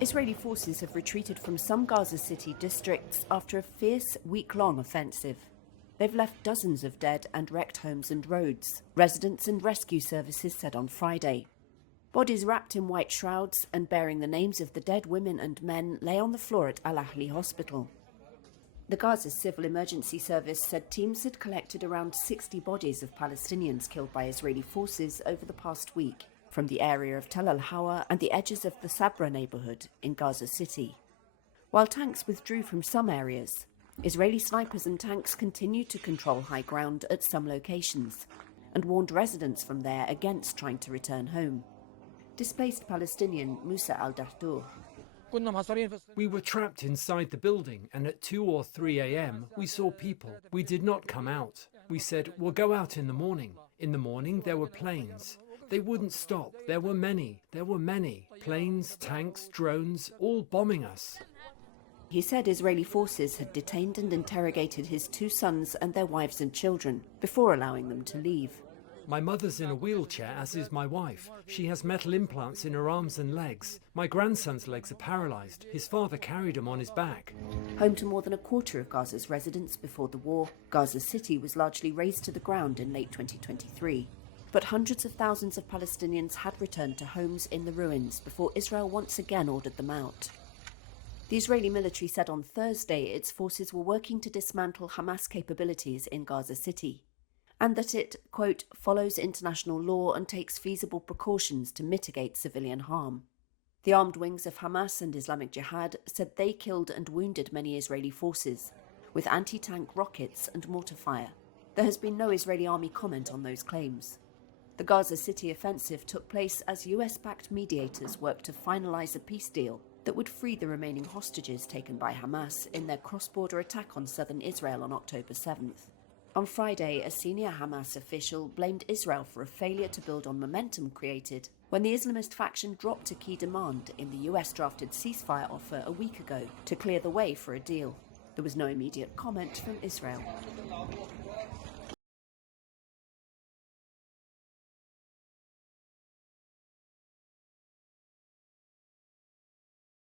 Israeli forces have retreated from some Gaza City districts after a fierce, week-long offensive. They've left dozens of dead and wrecked homes and roads, residents and rescue services said on Friday. Bodies wrapped in white shrouds and bearing the names of the dead women and men lay on the floor at Al Ahli Hospital. The Gaza Civil Emergency Service said teams had collected around 60 bodies of Palestinians killed by Israeli forces over the past week from the area of Tel al-Hawa and the edges of the Sabra neighborhood in Gaza City. While tanks withdrew from some areas, Israeli snipers and tanks continued to control high ground at some locations and warned residents from there against trying to return home. Displaced Palestinian Musa al-Dahdour. We were trapped inside the building, and at 2 or 3 a.m. we saw people. We did not come out. We said, we'll go out in the morning. In the morning there were planes. They wouldn't stop. There were many. Planes, tanks, drones, all bombing us. He said Israeli forces had detained and interrogated his 2 sons and their wives and children before allowing them to leave. My mother's in a wheelchair, as is my wife. She has metal implants in her arms and legs. My grandson's legs are paralysed. His father carried him on his back. Home to more than a quarter of Gaza's residents before the war, Gaza City was largely razed to the ground in late 2023. But hundreds of thousands of Palestinians had returned to homes in the ruins before Israel once again ordered them out. The Israeli military said on Thursday its forces were working to dismantle Hamas capabilities in Gaza City, and that it, quote, follows international law and takes feasible precautions to mitigate civilian harm. The armed wings of Hamas and Islamic Jihad said they killed and wounded many Israeli forces, with anti-tank rockets and mortar fire. There has been no Israeli army comment on those claims. The Gaza City offensive took place as US-backed mediators worked to finalize a peace deal that would free the remaining hostages taken by Hamas in their cross-border attack on southern Israel on October 7th. On Friday, a senior Hamas official blamed Israel for a failure to build on momentum created when the Islamist faction dropped a key demand in the US-drafted ceasefire offer a week ago to clear the way for a deal. There was no immediate comment from Israel.